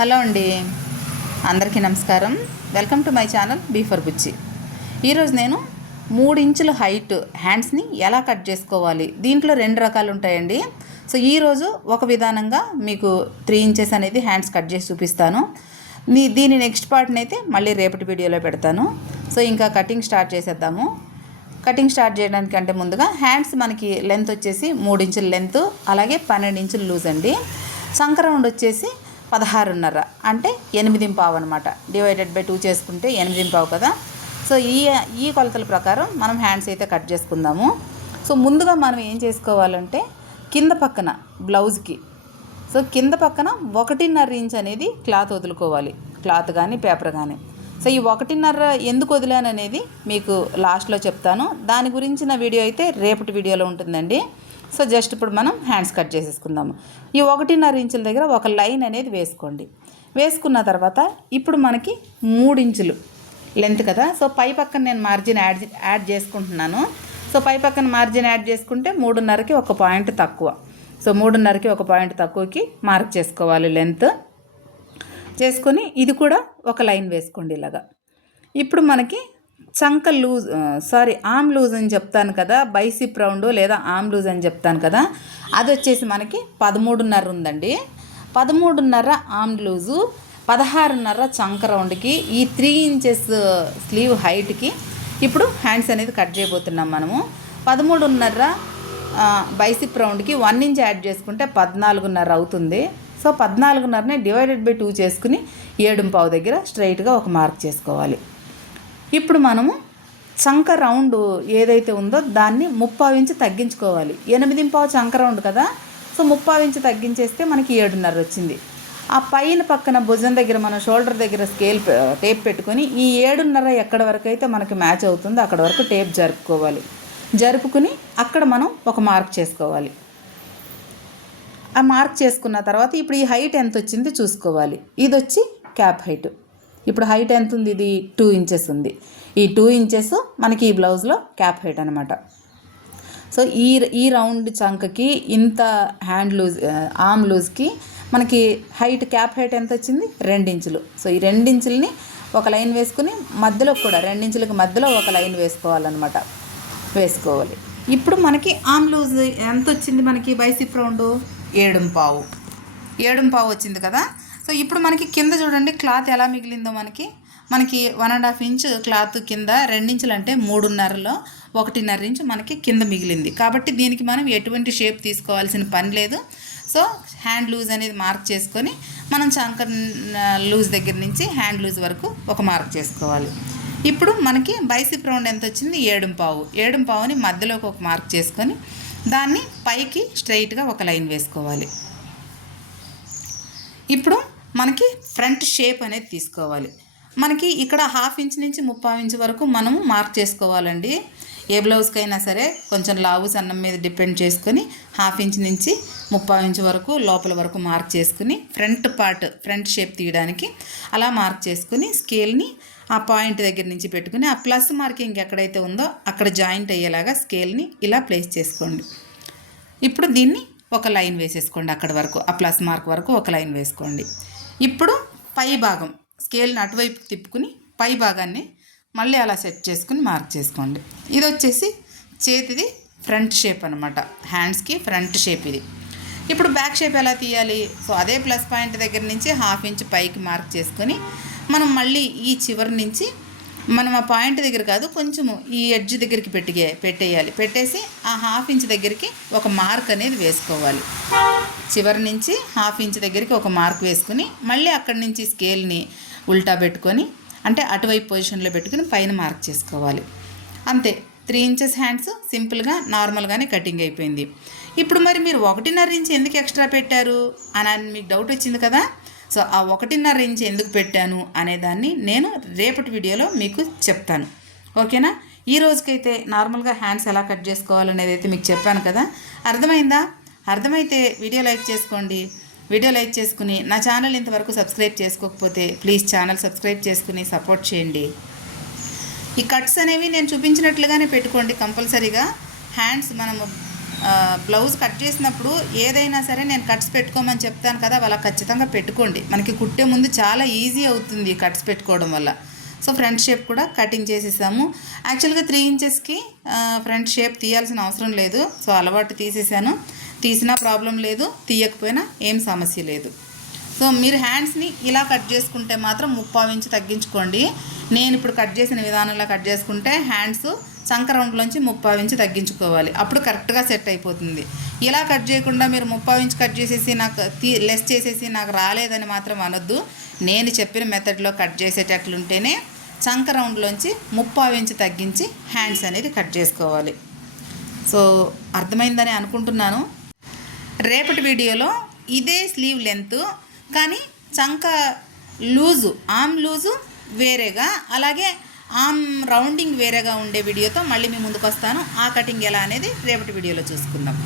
Hello అండి. అందరికీ నమస్కారం. వెల్కమ్ టు మై ఛానల్ బీఫర్ బుచ్చి. ఈరోజు నేను మూడు ఇంచుల హైట్ హ్యాండ్స్ని ఎలా కట్ చేసుకోవాలి? దీంట్లో రెండు రకాలు ఉంటాయండి. సో ఈరోజు ఒక విధానంగా మీకు త్రీ ఇంచెస్ అనేది హ్యాండ్స్ కట్ చేసి చూపిస్తాను. మీ దీని నెక్స్ట్ పార్ట్ని అయితే మళ్ళీ రేపటి వీడియోలో పెడతాను. సో ఇంకా కటింగ్ స్టార్ట్ చేసేద్దాము. కటింగ్ స్టార్ట్ చేయడానికి అంటే ముందుగా హ్యాండ్స్ మనకి లెంత్ వచ్చేసి మూడు ఇంచుల లెంత్ అలాగే పన్నెండు ఇంచులు లూజ్ అండి. సంక్రౌండ్ వచ్చేసి పదహారున్నర. అంటే ఎనిమిది పావు అనమాట డివైడెడ్ బై టూ చేసుకుంటే ఎనిమిది పావు కదా. సో ఈ ఈ కొలతల ప్రకారం మనం హ్యాండ్స్ అయితే కట్ చేసుకుందాము. సో ముందుగా మనం ఏం చేసుకోవాలంటే కింద పక్కన బ్లౌజ్కి సో కింద పక్కన ఒకటిన్నర ఇంచ్ అనేది క్లాత్ వదులుకోవాలి. క్లాత్ కానీ పేపర్ కానీ సో ఈ ఒకటిన్నర ఎందుకు వదిలాను అనేది మీకు లాస్ట్లో చెప్తాను. దాని గురించిన వీడియో అయితే రేపటి వీడియోలో ఉంటుందండి. సో జస్ట్ ఇప్పుడు మనం హ్యాండ్స్ కట్ చేసేసుకుందాము. ఈ ఒకటిన్నర ఇంచుల దగ్గర ఒక లైన్ అనేది వేసుకోండి. వేసుకున్న తర్వాత ఇప్పుడు మనకి మూడు ఇంచులు లెంత్ కదా. సో పై పక్కన నేను మార్జిన్ యాడ్ యాడ్ చేసుకుంటున్నాను. సో పై పక్కన మార్జిన్ యాడ్ చేసుకుంటే మూడున్నరకి ఒక పాయింట్ తక్కువ. సో మూడున్నరకి ఒక పాయింట్ తక్కువకి మార్క్ చేసుకోవాలి లెంత్ చేసుకొని ఇది కూడా ఒక లైన్ వేసుకోండి ఇలాగా. ఇప్పుడు మనకి చంక లూజ్ సారీ ఆమ్ లూజ్ అని చెప్తాను కదా బైసిప్ రౌండ్ లేదా ఆమ్ లూజ్ అని చెప్తాను కదా అది వచ్చేసి మనకి పదమూడున్నర ఉందండి. పదమూడున్నర ఆమ్ లూజు పదహారున్నర చంక రౌండ్కి ఈ త్రీ ఇంచెస్ స్లీవ్ హైట్కి ఇప్పుడు హ్యాండ్స్ అనేది కట్ చేయబోతున్నాం మనము. పదమూడున్నర బైసిప్ రౌండ్కి వన్ ఇంచ్ యాడ్ చేసుకుంటే పద్నాలుగున్నర అవుతుంది. సో పద్నాలుగున్నరనే డివైడెడ్ బై టూ చేసుకుని ఏడుంపావు దగ్గర స్ట్రైట్గా ఒక మార్క్ చేసుకోవాలి. ఇప్పుడు మనము చంక రౌండ్ ఏదైతే ఉందో దాన్ని ముప్పావు ఇంచు తగ్గించుకోవాలి. ఎనిమిది పావు చంక రౌండ్ కదా? సో ముప్పావు ఇంచు తగ్గించేస్తే మనకి ఏడున్నర వచ్చింది. ఆ పైన పక్కన భుజం దగ్గర మన షోల్డర్ దగ్గర స్కేల్ టేప్ పెట్టుకొని ఈ ఏడున్నర ఎక్కడ వరకు అయితే మనకి మ్యాచ్ అవుతుందో అక్కడ వరకు టేప్ జరుపుకోవాలి. జరుపుకుని అక్కడ మనం ఒక మార్క్ చేసుకోవాలి. ఆ మార్క్ చేసుకున్న తర్వాత ఇప్పుడు ఈ హైట్ ఎంత వచ్చింది చూసుకోవాలి. ఇది వచ్చి క్యాప్ హైట్. ఇప్పుడు హైట్ ఎంత ఉంది ఇది? టూ ఇంచెస్ ఉంది. ఈ టూ ఇంచెస్ మనకి ఈ బ్లౌజ్లో క్యాప్ హైట్ అనమాట సో ఈ ఈ రౌండ్ చంకకి ఇంత హ్యాండ్ లూజ్ ఆమ్ లూజ్కి మనకి హైట్ క్యాప్ హైట్ ఎంత వచ్చింది? రెండించులు సో ఈ రెండించుల్ని ఒక లైన్ వేసుకుని మధ్యలో కూడా రెండించులకి మధ్యలో ఒక లైన్ వేసుకోవాలన్నమాట. వేసుకోవాలి. ఇప్పుడు మనకి ఆమ్ లూజ్ ఎంత వచ్చింది మనకి? బైసిప్ రౌండ్ ఏడు పావు. ఏడు పావు వచ్చింది కదా? సో ఇప్పుడు మనకి కింద చూడండి క్లాత్ ఎలా మిగిలిందో మనకి. మనకి one and half inch cloth కింద రెండించులు అంటే మూడున్నరలో ఒకటిన్నర ఇంచు మనకి కింద మిగిలింది. కాబట్టి దీనికి మనం ఎటువంటి షేప్ తీసుకోవాల్సిన పని లేదు. సో హ్యాండ్ లూజ్ అనేది మార్క్ చేసుకొని మనం చంక లూజ్ దగ్గర నుంచి హ్యాండ్ లూజ్ వరకు ఒక మార్క్ చేసుకోవాలి. ఇప్పుడు మనకి బైసిప్ రౌండ్ ఎంత వచ్చింది? ఏడుంపావు ఏడుంపావుని మధ్యలోకి ఒక మార్క్ చేసుకొని దాన్ని పైకి స్ట్రైట్గా ఒక లైన్ వేసుకోవాలి. ఇప్పుడు మనకి ఫ్రంట్ షేప్ అనేది తీసుకోవాలి. మనకి ఇక్కడ హాఫ్ ఇంచ్ నుంచి ముప్పై ఇంచ్ వరకు మనము మార్క్ చేసుకోవాలండి. ఏ బ్లౌజ్కైనా సరే కొంచెం లావు సన్నం మీద డిపెండ్ చేసుకొని హాఫ్ ఇంచ్ నుంచి ముప్పై ఇంచ్ వరకు లోపల వరకు మార్క్ చేసుకుని ఫ్రంట్ పార్ట్ ఫ్రంట్ షేప్ తీయడానికి అలా మార్క్ చేసుకుని స్కేల్ని ఆ పాయింట్ దగ్గర నుంచి పెట్టుకుని ఆ ప్లస్ మార్కింగ్ ఎక్కడైతే ఉందో అక్కడ జాయింట్ అయ్యేలాగా స్కేల్ని ఇలా ప్లేస్ చేసుకోండి. ఇప్పుడు దీన్ని ఒక లైన్ వేసేసుకోండి అక్కడ వరకు ఆ ప్లస్ మార్క్ వరకు ఒక లైన్ వేసుకోండి. ఇప్పుడు పై భాగం స్కేల్ని అటువైపు తిప్పుకుని పై భాగాన్ని మళ్ళీ అలా సెట్ చేసుకుని మార్క్ చేసుకోండి. ఇది వచ్చేసి చేతిది ఫ్రంట్ షేప్ అనమాట హ్యాండ్స్కి ఫ్రంట్ షేప్ ఇది. ఇప్పుడు బ్యాక్ షేప్ ఎలా తీయాలి? సో అదే ప్లస్ పాయింట్ దగ్గర నుంచి హాఫ్ ఇంచ్ పైకి మార్క్ చేసుకొని మనం మళ్ళీ ఈ చివరి నుంచి మనం ఆ పాయింట్ దగ్గర కాదు కొంచెము ఈ ఎడ్జ్ దగ్గరికి పెట్టిగే పెట్టేయాలి. పెట్టేసి ఆ హాఫ్ ఇంచ్ దగ్గరికి ఒక మార్క్ అనేది వేసుకోవాలి. చివరి నుంచి హాఫ్ ఇంచ్ దగ్గరికి ఒక మార్క్ వేసుకుని మళ్ళీ అక్కడి నుంచి స్కేల్ని ఉల్టా పెట్టుకొని అంటే అటువైపు పొజిషన్లో పెట్టుకుని పైన మార్క్ చేసుకోవాలి. అంతే. త్రీ ఇంచెస్ హ్యాండ్స్ సింపుల్గా నార్మల్గానే కటింగ్ అయిపోయింది. ఇప్పుడు మరి మీరు ఒకటిన్నర ఇంచ్ ఎందుకు ఎక్స్ట్రా పెట్టారు? అని అని మీకు డౌట్ వచ్చింది కదా? సో ఆ ఒకటిన్నర ఇంచ్ ఎందుకు పెట్టాను అనేదాన్ని నేను రేపటి వీడియోలో మీకు చెప్తాను. ఓకేనా? ఈ రోజుకైతే నార్మల్గా హ్యాండ్స్ ఎలా కట్ చేసుకోవాలనేది అయితే మీకు చెప్పాను కదా. అర్థమైందా? అర్థమైతే వీడియో లైక్ చేసుకోండి. వీడియో లైక్ చేసుకుని నా ఛానల్ ఇంతవరకు సబ్స్క్రైబ్ చేసుకోకపోతే ప్లీజ్ ఛానల్ సబ్స్క్రైబ్ చేసుకుని సపోర్ట్ చేయండి. ఈ కట్స్ అనేవి నేను చూపించినట్లుగానే పెట్టుకోండి కంపల్సరీగా. హ్యాండ్స్ మనము బ్లౌజ్ కట్ చేసినప్పుడు ఏదైనా సరే నేను కట్స్ పెట్టుకోమని చెప్తాను కదా అలా ఖచ్చితంగా పెట్టుకోండి. మనకి కుట్టే ముందు చాలా ఈజీ అవుతుంది కట్స్ పెట్టుకోవడం వల్ల. సో ఫ్రంట్ షేప్ కూడా కటింగ్ చేసేసాము. యాక్చువల్గా త్రీ ఇంచెస్కి ఫ్రంట్ షేప్ తీయాల్సిన అవసరం లేదు. సో అలవాటు తీసేసాను. తీసినా ప్రాబ్లం లేదు తీయకపోయినా ఏం సమస్య లేదు. సో మీరు హ్యాండ్స్ని ఇలా కట్ చేసుకుంటే మాత్రం ముప్పావు ఇంచు తగ్గించుకోండి. నేను ఇప్పుడు కట్ చేసిన విధానంలో కట్ చేసుకుంటే హ్యాండ్స్ సంక్రమంలోంచి ముప్పై ఇంచు తగ్గించుకోవాలి. అప్పుడు కరెక్ట్గా సెట్ అయిపోతుంది. ఇలా కట్ చేయకుండా మీరు ముప్పై ఇంచు కట్ చేసేసి నాకు తీ లెస్ చేసేసి నాకు రాలేదని మాత్రం అనొద్దు. నేను చెప్పిన మెథడ్లో కట్ చేసేటట్లుంటేనే చంక రౌండ్లోంచి ముప్పై ఇంచు తగ్గించి హ్యాండ్స్ అనేది కట్ చేసుకోవాలి. సో అర్థమైందని అనుకుంటున్నాను. రేపటి వీడియోలో ఇదే స్లీవ్ లెంత్ కానీ చంక లూజు ఆమ్ లూజు వేరేగా అలాగే ఆమ్ రౌండింగ్ వేరేగా ఉండే వీడియోతో మళ్ళీ మీ ముందుకు వస్తాను ఆ కటింగ్ ఎలా అనేది రేపటి వీడియోలో చూసుకుందాం.